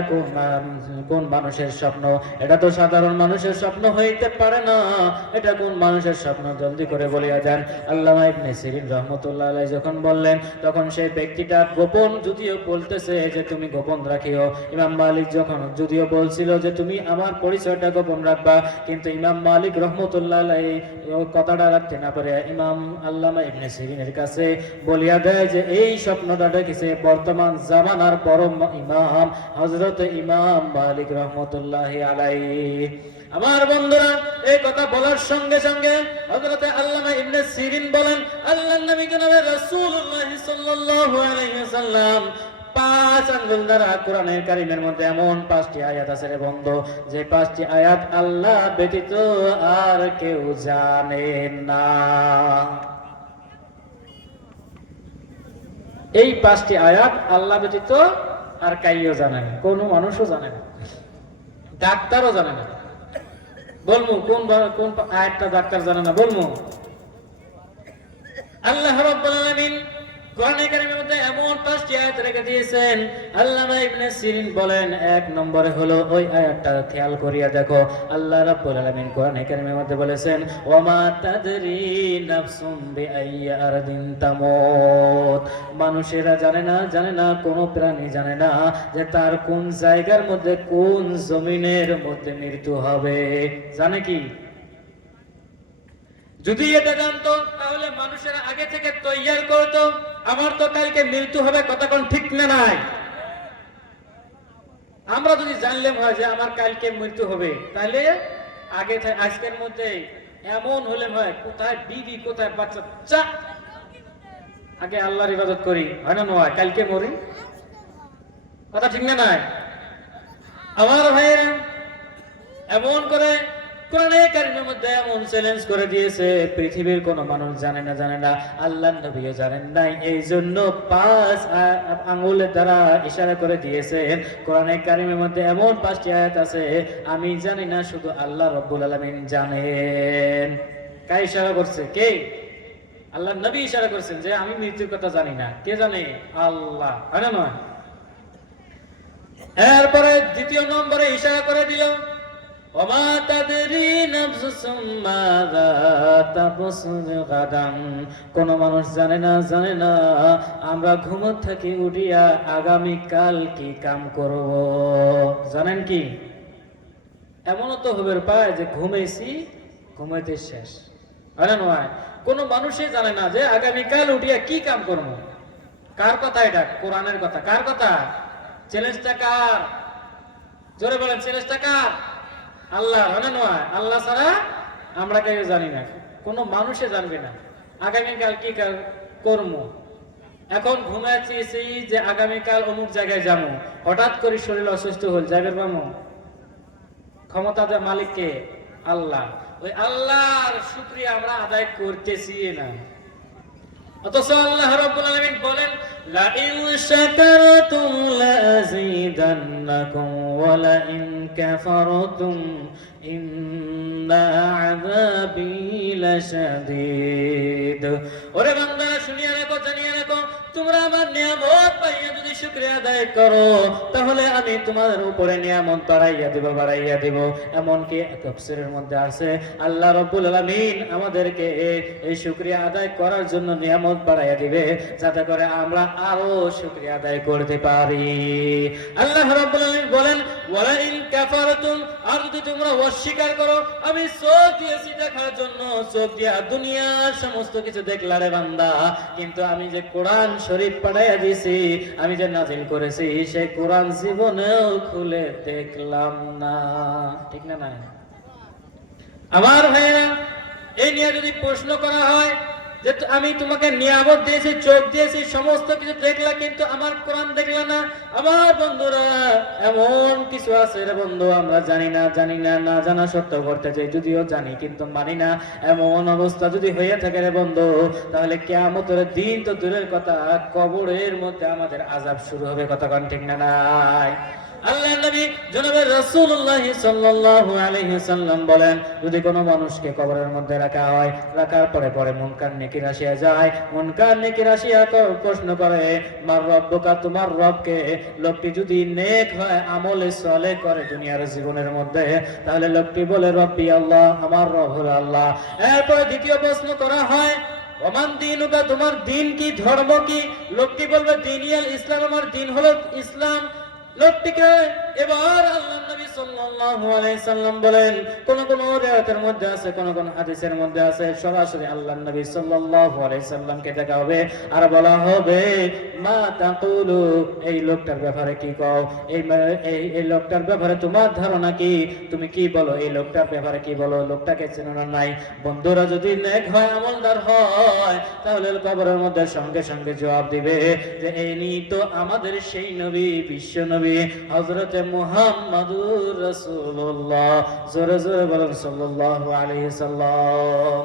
কোন মানুষের স্বপ্ন? এটা তো সাধারণ মানুষের স্বপ্ন হইতে পারে না, এটা কোন মানুষের স্বপ্ন, জলদি করে বলিয়া দেন। আল্লামা ইবনে সিরিন রহমতুল্লাহ আলাইহি যখন বললেন, তখন সেই ব্যক্তিটা গোপন যদিও বলতেছে যে তুমি গোপন রাখিও, ইমাম মালিক যখন যদিও বলছিল যে তুমি আমার পরিচয়টা গোপন রাখবা, কিন্তু ইমাম মালিক রহমতুল্লাহ আলাইহি কথাটা রাখতে না পারে ইমাম আল্লামা ইবনে সিরিনের কাছে বলিয়া দেয় যে এই স্বপ্নটা দেখেছে বর্তমান জামানার পরম ইমাম হযরত ইমাম মালিক রাহমাতুল্লাহি আলাইহি। আমার বন্ধুরা, এই কথা বলার সঙ্গে সঙ্গে হযরত আল্লামা ইবনে সিরিন বলেন, আল্লাহর নবী জনাব রাসূলুল্লাহ সাল্লাল্লাহু আলাইহি ওয়াসাল্লাম 5 আঙ্গুল দ্বারা কোরআনের কারিমের মধ্যে এমন 5টি আয়াত আছে রে বন্ধু, যে 5টি আয়াত আল্লাহ ব্যতীত আর কেউ জানে না। এই 5টি আয়াত আল্লাহ ব্যতীত আর কাইও জানে না, কোনো মানুষও জানে না, ডাক্তারও জানে না। বলমু কোন কোন আয়াতটা ডাক্তার জানে না? বলমু আল্লাহ রাব্বুল আলামিন কোরআনে কারীমের মধ্যে এমন 5টি আয়াত রেখে দিয়েছেন। আল্লামা ইবনে সিরিন বলেন, এক নম্বরে হলো ওই আয়াতটা খেয়াল করিয়া দেখো, আল্লাহ রাব্বুল আলামিন কোরআনে কারীমের মধ্যে বলেছেন, ওয়ামা তাদরি নাফসুম বিআইয়ি আরদিন তামুত। মানুষেরা জানে না, কোনো প্রাণী জানে না যে তার কোন জায়গার মধ্যে, কোন জমিনের মধ্যে মৃত্যু হবে। জানে কি? যদি এটা জানতো তাহলে মানুষেরা আগে থেকে তৈয়ার করতো, আমার তো কালকে মৃত্যু হবে, কথা কোন ঠিক না নাই? আমরা যদি জানলাম হয় যে আমার কালকে মৃত্যু হবে, তাহলে আগে আজকের মধ্যে এমন হলে হয়, কোথায় বিবি কোথায় বাচ্চা, চা আগে আল্লাহর ইবাদত করি, হয় না নয়? কালকে মরি, কথা ঠিক না নাই? আমার ভাইয়েরা, এমন করে কোরআনে কারীমের মধ্যে এমন চ্যালেঞ্জ করে দিয়েছে, পৃথিবীর কোন মানুষ জানে না, আল্লাহর নবীও জানেন নাই। এই জন্য 5 আঙ্গুলের দ্বারা ইশারা করে দিয়েছেন। কোরআনে কারীমের মধ্যে এমন 5টি আয়াত আছে, আমি জানি না, শুধু আল্লাহ রাব্বুল আলামিন জানেন। কে ইশারা করছে? কে? আল্লাহর নবী ইশারা করছেন যে আমি মৃত্যুর কথা জানি না। কে জানে? আল্লাহ, হয় না নয়? এরপরে দ্বিতীয় নম্বরে ইশারা করে দিল, ওমা তাদরি নাফসুম মাযা তাকসিবু গাদান। কোন মানুষ জানে না আমরা ঘুম থেকে উঠিয়া আগামী কাল কি কাম করব। জানেন কি? এমনও তো হবে পায় যে ঘুমাইছি, ঘুমাইতে শেষ, হয় না নয়? কোন মানুষই জানে না যে আগামী কাল উঠিয়া কি কাম করব। কার কথা এটা? কোরআনের কথা। কার কথা? চ্যালেঞ্জটা কার? জোরে বলেন, চ্যালেঞ্জটা কার? আল্লাহ, হয় না নয়? আল্লাহ ছাড়া আমরা কেউ জানি না, কোনো মানুষে জানবে না আগামীকাল কি করব। এখন ঘুমাচ্ছি যে আগামীকাল অমুক জায়গায় যাবো, হঠাৎ করে শরীর অসুস্থ হল, যাবে পাবো? ক্ষমতা দেওয়ার মালিক কে? আল্লাহ। ওই আল্লাহর শুকরিয়া আমরা আদায় করতেছি না। অথচ আল্লাহ রাব্বুল আলামিন বলেন, লা ইন শাকারতুম লাযীদান্নাকুম ওয়া লা ইন কাফারতুম ইন্না আযাবী লাশাদীদ। ওরে বান্দারা, শুনিয়া রাখো, জানিয়া রাখো, তোমরা আমার নিয়ামত পাইয়া যদি শুকরিয়া আদায় করো, তাহলে আমি তোমাদের উপরে নিয়ামত বাড়াইয়া দেব। এমনকি তাফসীরের মধ্যে আছে, আল্লাহ রাব্বুল আলামিন আমাদেরকে এই শুকরিয়া আদায় করার জন্য নিয়ামত বাড়াইয়া দিবে, যাতে করে আমরা আরো শুকরিয়া আদায় করতে পারি। আল্লাহ রাব্বুল আলামিন বলেন, ওয়ালা ইন কাফারতুম, আর যদি তোমরা অস্বীকার করো, আমি চোখ দিয়েছি দেখার জন্য, চোখ দিয়া দুনিয়ার সমস্ত কিছু দেখলা রে বান্দা, কিন্তু আমি যে কোরআন শরীফ পাঠাইয়া দিয়েছি, আমি যে নাজিল করেছি, সেই কোরআন জীবনেও খুলে দেখলাম না। ঠিক না? না আমার ভাইরা, এই নিয়ে যদি প্রশ্ন করা হয় যে আমি তোমাকে নিয়ামত দিয়েছি, চোখ দিয়েছি, সমস্ত কিছু দেখলা, কিন্তু আমার কোরআন দেখলা না। আমার বন্ধুরা, এমন কিছু আছে রে বন্ধু, আমরা জানি না, না জানা সত্ত্বেও করতে চাই, যদিও জানি কিন্তু মানি না। এমন অবস্থা যদি হয়ে থাকে রে বন্ধু, তাহলে কিয়ামতের দিন তো দূরের কথা, কবরের মধ্যে আমাদের আযাব শুরু হবে। কথা কোন ঠিক না? নাই? আল্লাহর নবী জনাবে রাসূলুল্লাহ সাল্লাল্লাহু আলাইহি ওয়াসাল্লাম বলেন, যদি কোনো মানুষকে কবরের মধ্যে রাখা হয়, রাখার পরে মুনকার নেকির আসিয়া যায়, মুনকার নেকির আসিয়া প্রশ্ন করে, মার রব্বুকা, তোমার রবকে। লোকটি যদি নেক হয়, আমলে সালেহ করে দুনিয়ার জীবনের মধ্যে, তাহলে লোকটি বলে, রব্বি আল্লাহ, আমার রব হলো আল্লাহ। এরপর দ্বিতীয় প্রশ্ন করা হয়, ওমান দীনুকা, তোমার দিন কি, ধর্ম কি? লোকটি বলবে, দীনিয়াল ইসলাম, আমার দিন হলো ইসলাম। লোকটিকে এবার আল্লাহর নবী সাল্লাল্লাহু আলাইহি সাল্লাম বলেন, কোন রিওয়ায়াতের মধ্যে আছে, কোন হাদিসের মধ্যে আছে, সরাসরি আল্লাহর নবী সাল্লাল্লাহু আলাইহি সাল্লামকে দেখা হবে আর বলা হবে, মা তাকুলু, এই লোকটার ব্যাপারে কি কও? এই লোকটার ব্যাপারে তোমার ধারণা কি? তুমি কি বলো? এই লোকটার ব্যাপারে কি বলো? লোকটাকে চেনো না নাই? বন্ধুরা, যদি নেক হয়, আমলদার হয়, তাহলে কবরের মধ্যে সঙ্গে সঙ্গে জবাব দিবে যে এই তো আমাদের সেই নবী, বিশ্ব নবী হযরতে মুহাম্মদুর রাসূলুল্লাহ। জোরে জোরে বলেন সাল্লাল্লাহু আলাইহি সাল্লাম।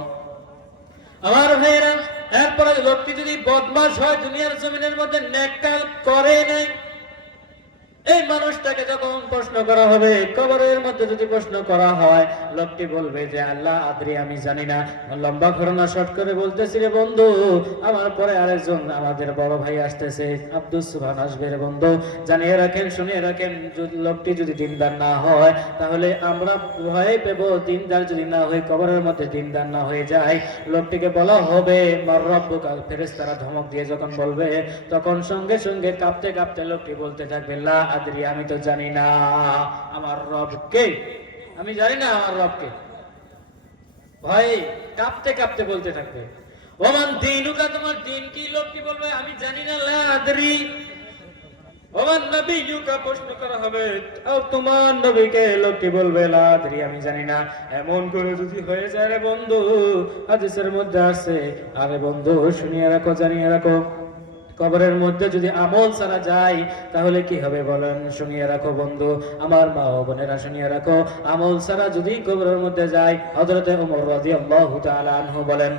আমার ভাইরা, এরপরে লোকটি যদি বদমাশ হয়, দুনিয়ার জমিনের মধ্যে নেক কাজ করে নাই, এই মানুষটাকে যখন প্রশ্ন করা হবে, কবরের মধ্যে যদি প্রশ্ন করা হয়, লোকটি বলবে যে আল্লাহ আদরি, আমি জানি না। লম্বা ঘটনা শর্ট করে বলতেছি রে বন্ধু, আমার পরে আরেকজন আমাদের বড় ভাই আসতেছে, আব্দুস সুবহান আসবে রে বন্ধু, জানিয়ে রাখেন, শুনিয়ে রাখেন, লোকটি যদি দিনদার না হয় তাহলে আমরা ভয় পেব, দিনদার যদি না হয়, কবরের মধ্যে দিনদার না হয়ে যায়, লোকটিকে বলা হবে মার রব্বুকা। ফেরেশতারা ধমক দিয়ে যখন বলবে, তখন সঙ্গে সঙ্গে কাঁপতে কাঁপতে লোকটি বলতে থাকবে লা আদরি, আমি তো জানি না আমার রব কে, আমি জানি না আমার রবকে। ভয় কাঁপতে কাঁপতে বলতে থাকবে ওমান দীনুকা, তোমার দিন কি? লোকটি বলবে আমি জানি না, লা আদরি। ওমান নবিয়ুকা, প্রশ্ন করা হবে তোমার নবীকে, লোকটি বলবে লা আদরি, আমি জানি না। এমন করে যদি হয়ে যায় রে বন্ধু, হাদিসের মধ্যে আছে, আরে বন্ধু শুনিয়ে রাখো, জানিয়ে রাখো, কবরের মধ্যে যদি আমল ছাড়া যায় তাহলে কি হবে বলেন? শুনিয়ে রাখো বন্ধু, আমার মা ও বোনেরা শুনিয়ে রাখো, আমল ছাড়া যদি কবরের মধ্যে যায়, হযরত ওমর রাদিয়াল্লাহু তাআলা আনহু বলেন,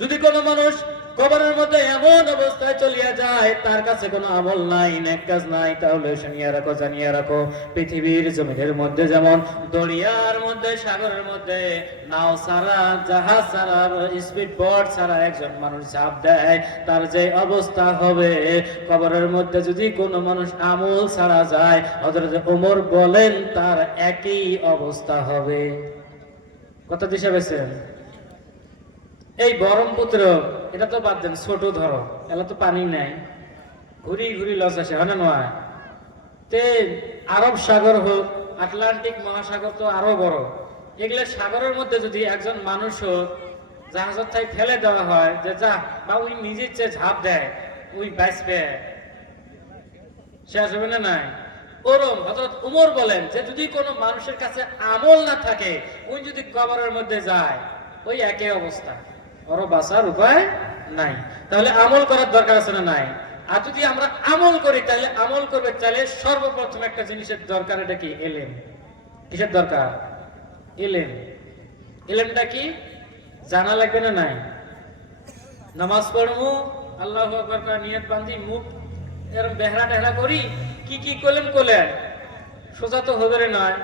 যদি কোনো মানুষ কবরের মধ্যে এমন অবস্থায় চলিয়া যায়, তার কাছে কোনো আমল নাই, নেক কাজ নাই, তাহলে শুনিয়ে রাখো, জানিয়ে রাখো, পৃথিবীর জমিনের মধ্যে যেমন দরিয়ার মধ্যে, সাগরের মধ্যে নাও ছাড়া, জাহাজ ছাড়া, স্পিড বোট ছাড়া একজন মানুষ ঝাঁপ দেয়, তার যে অবস্থা হবে, কবরের মধ্যে যদি কোনো মানুষ আমল ছাড়া যায়, হযরত ওমর বলেন তার একই অবস্থা হবে। কত দিশা পেয়েছেন? এই ব্রহ্মপুত্র, এটা তো বাদ দেন, ছোট ধরো, এলা তো পানি নাই, ঘুরি ঘুরি লস আসে, হয় না নয়? তে আরব সাগর হোক, আটলান্টিক মহাসাগর তো আরো বড়, এগুলো সাগরের মধ্যে যদি একজন মানুষ হোক জাহাজের থেকে ফেলে দেওয়া হয়, যে যা, বা ওই নিজের চেয়ে ঝাঁপ দেয়, ওই বাঁচবে, শেষ হবে না নাই? ওরম হযরত ওমর বলেন যে যদি কোনো মানুষের কাছে আমল না থাকে, ওই যদি কবরের মধ্যে যায়, ওই একই অবস্থা, ওর বাঁচার উপায় নাই। তাহলে আমল করার দরকার আছে না নাই? আর যদি আমরা আমল করি, তাহলে আমল করবে চাইলে সর্বপ্রথম একটা জিনিসের দরকার, এটা কি? ইলম। কিসের দরকার? ইলম। ইলমটা কি? জানা লাগবে না নাই? নামাজ পড়বো, আল্লাহু আকবার করে নিয়ত বান্ধি, মুখ এরকম বেহরা টেহরা করি, কি কি করলেন করলেন, সোজা তো হবে নয়।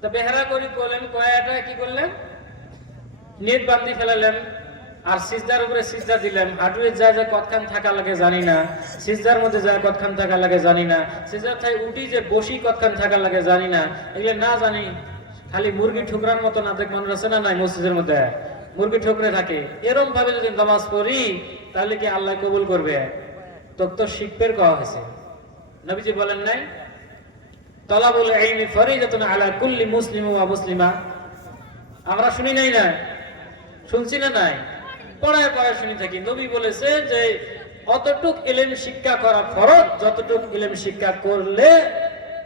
তো বেহরা করি করলেন, কয়টা কি করলেন? নিয়ত বান্ধি ফেলালেন, আর সিজদার উপরে সিজদা দিলেন, হাঁটুয়ে যা যা কতখান থাকা লাগে জানি না, সিজদার মধ্যে যা কতখান থাকা লাগে জানি না, সিজদার থেকে উঠি যে বসি কতখান থাকা লাগে জানি না, এগুলো না জানি, খালি মুরগি ঠুকরার মতো না, দেখ মানুষ আছে না নাই মসজিদের মধ্যে মুরগি ঠুকরে থাকে, এরকম ভাবে যদি নামাজ পড়ি, তাহলে কি আল্লাহ কবুল করবে? তো শিখবের কওয়া হয়েছে, নবীজি বলেন নাই তালাবুল ইলমি ফরিজাতুন আলা কুল্লি মুসলিম ওয়া মুসলিমা? আমরা শুনি নাই না? শুনছি না নাই? পড়ায় পড়ায় শুনি থাকি। নবী বলেছে যে অতটুক ইলম শিক্ষা করা ফরজ, যতটুক ইলম শিক্ষা করলে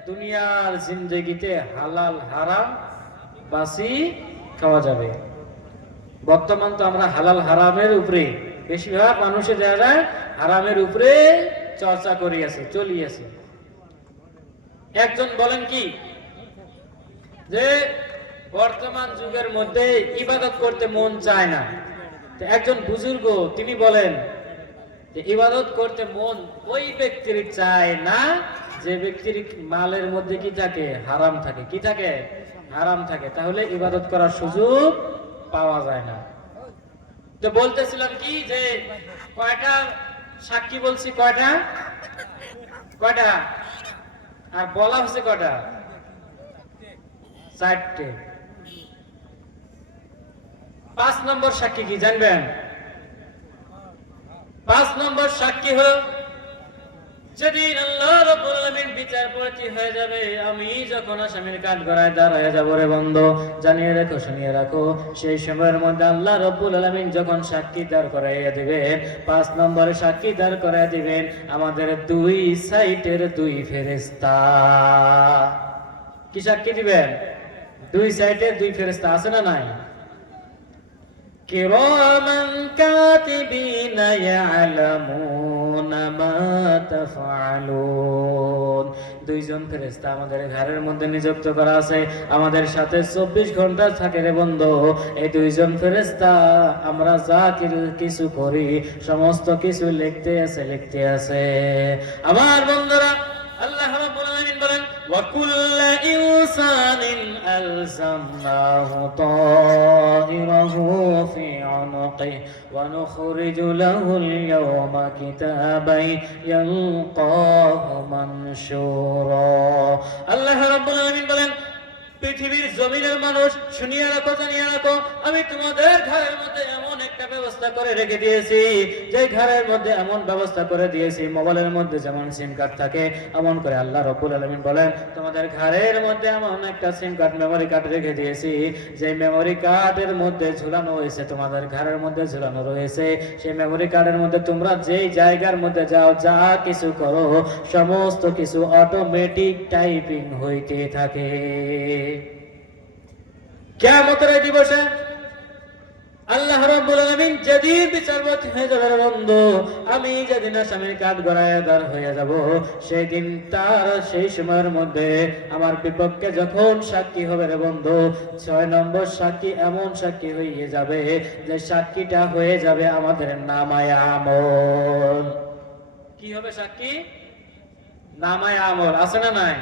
দুনিয়ার জিন্দেগিতে হালাল হারাম বাসি খাওয়া যাবে। বর্তমান তো আমরা হালাল হারামের উপরে, বেশিরভাগ মানুষের যারা হারামের উপরে চর্চা করিয়াছে, চলিয়াছে। একজন বলেন কি যে বর্তমান যুগের মধ্যে ইবাদত করতে মন চায় না। একজন বুজুর্গ তিনি বলেন যে ইবাদত করতে মন ওই ব্যক্তির চায় না যে ব্যক্তির মালের মধ্যে কি থাকে? হারাম থাকে। কি থাকে? হারাম থাকে। তাহলে ইবাদত করার সুযোগ পাওয়া যায় না। তো বলতেছিলাম কি যে কয়টা সাক্ষী বলছি? কয়টা? আর বলা হচ্ছে কয়টা? 4টে। 5 নম্বর সাক্ষী কি জানবেন? 5 নম্বর সাক্ষী হল যেদিন আল্লাহ রাব্বুল আলামিন বিচার পড়তে হয়ে যাবে, আমি যখন আসামির কাঠগড়ায় দাঁড়ায় যাব রে বন্ধু, জানিয়ে রাখো, শুনিয়ে রাখো, সেই সময়ের মধ্যে আল্লাহ রাব্বুল আলামিন যখন সাক্ষী দাঁড় করাইয়া দিবেন, 5 নম্বরে সাক্ষী দাঁড় করাইয়া দিবেন আমাদের 2 সাইটের 2 ফেরেশতা। কি সাক্ষী দিবেন? 2 সাইটের 2 ফেরেশতা আছে না নাই? কিরামান কাতিবিনা ইয়ালামুনা মা তাফআলুন। 2 জন ফেরেশতা আমাদের ঘরের মধ্যে নিযুক্ত করা আছে, আমাদের সাথে 24 ঘন্টা থাকে রে বন্ধু। এই 2 জন ফেরেশতা আমরা যা কিছু করি সমস্ত কিছু লিখতে আছে। আমার বন্ধুরা, আল্লাহ রাব্বুল আলামিন وكل إنسان ألزمناه طائره في عنقه ونخرج له اليوم كتابا يلقاه منشورا الله رب العالمين বলেন পৃথিবীর জমিনের মানুষ শুনিয়ে রাখো জানিয়ে রাখো আমি তোমাদের ঘরের মধ্যে এমন একটা ব্যবস্থা করে রেখে দিয়েছি যে ঘরের মধ্যে এমন ব্যবস্থা করে দিয়েছি মোবাইলের মধ্যে যেমন সিম কার্ড থাকে এমন করে আল্লাহ রাব্বুল আলামিন বলেন তোমাদের ঘরের মধ্যে এমন একটা সিম কার্ড মেমরি কার্ড রেখে দিয়েছি যে মেমরি কার্ডের মধ্যে ঝুলানো হয়েছে তোমাদের ঘরের মধ্যে ঝুলানো রয়েছে সেই মেমরি কার্ডের মধ্যে তোমরা যেই জায়গার মধ্যে যাও যা কিছু করো সমস্ত কিছু অটোমেটিক টাইপিং হইতে থাকে কিয়ামতের দিবসে আল্লাহ রাব্বুল আলামিন যেদিন বিচারপতি হয়ে যাবে বন্ধু আমি যেদিন আসামির কাঠ গড়ায় দাঁড় হয়ে যাব সেই দিন তার সেই সময়ের মধ্যে আমার বিপক্ষে যখন সাক্ষী হবে রে বন্ধু 6 নম্বর সাক্ষী এমন সাক্ষী হয়ে যাবে যে সাক্ষীটা হয়ে যাবে আমাদের নামায়ে আমল কি হবে সাক্ষী নামায়ে আমল আছে না নাই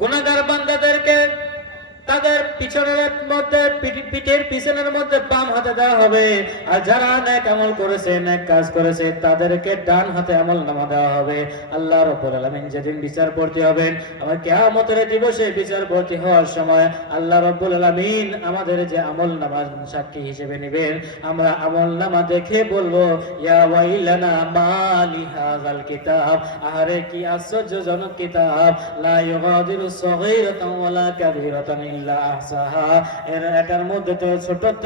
গুনাহগার বান্দাদেরকে তাদের পিছনের মধ্যে পিঠের পিছনের মধ্যে বাম হাতে দেওয়া হবে আর যারা নেক আমল করেছে নেক কাজ করেছে তাদেরকে ডান হাতে আমলনামা দেওয়া হবে আল্লাহ রাব্বুল আলামিন যেদিন বিচারপতি হবেন আমার কিয়ামতের দিবসে বিচারপতি হওয়ার সময় আল্লাহ রাব্বুল আলামিন আমাদের যে আমলনামা সাক্ষী হিসেবে নেবেন আমরা আমলনামা দেখে বলবো ইয়া ওয়াইলানা মালি হাযাল কিতাব আরে কি আশ্চর্যজনক কিতাব লা ইউগাদিরু সগীরাতান ওয়ালা কাবীরাতান ইল্লা আহসাহা এটার মধ্যে তো ছোট থেকে